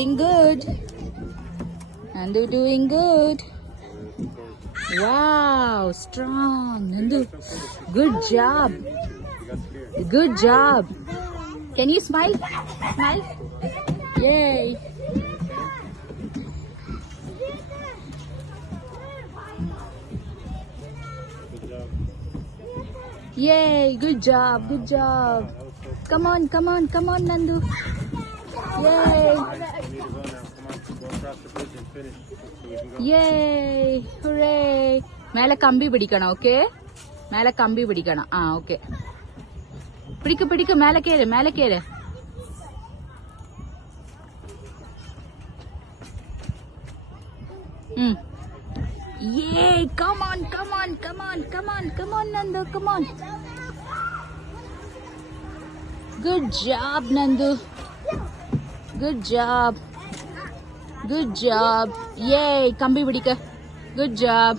Doing good. Nandu doing good. Wow, strong. Nandu, good job. Good job. Can you smile? Smile. Yay. Yay, good job, good job. Come on, come on, come on, Nandu. Yay. Yay, hooray. മേലെ കമ്പി പിടിക്കണം, ഓക്കെ? മേലെ കമ്പി പിടിക്കണം. ആ, ഓക്കെ. പിടിക്ക് പിടിക്ക്, മേലെ കേറ്, മേലെ കേറ്. Yay, come on, come on, come on, come on, come on, Nandu, come on. Good job, Nandu. Good job. Good job. Yay, കമ്പി പിടിക്ക. Good job.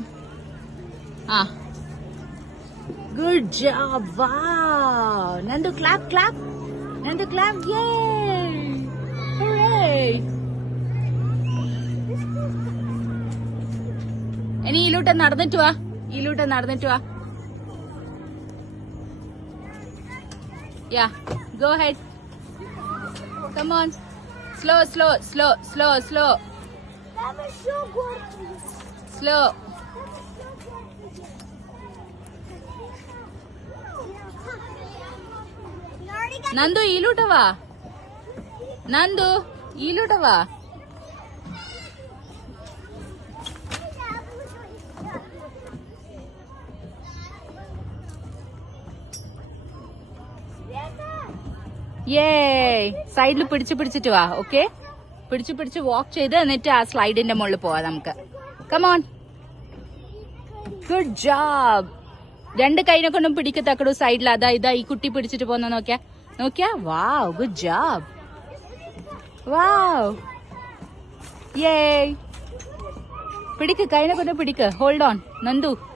Ah. Good job. Wow. Nandu, clap, clap. Nandu, clap. Yay. Hooray. ഇനി ഈലൂട്ട് നടന്നിട്ട് വാ. ഈലൂട്ട് നടന്നിട്ട് വാ. Yeah. Go ahead. Come on. Slow, slow, slow, slow, slow. Slow. Nandu, ఈలూటవా? Nandu, ఈలూటవా? സൈഡിൽ പിടിച്ചിട്ട് വാ, ഓക്കെ? പിടിച്ച് വാക്ക് ചെയ്ത് എന്നിട്ട് ആ സ്ലൈഡിന്റെ മുകളിൽ പോവാ നമുക്ക്. കമോൺ. Good job. രണ്ട് കൈനെ കൊണ്ടും പിടിക്കത്തക്കടു സൈഡിൽ. ഇതാ ഈ കുട്ടി പിടിച്ചിട്ട് പോന്ന നോക്കിയാ. വാവ്, ഗുഡ് ജോബ്. വാവ്. യേ. പിടിക്ക്, കൈനെ കൊണ്ട് പിടിക്ക്. Hold on Nandu.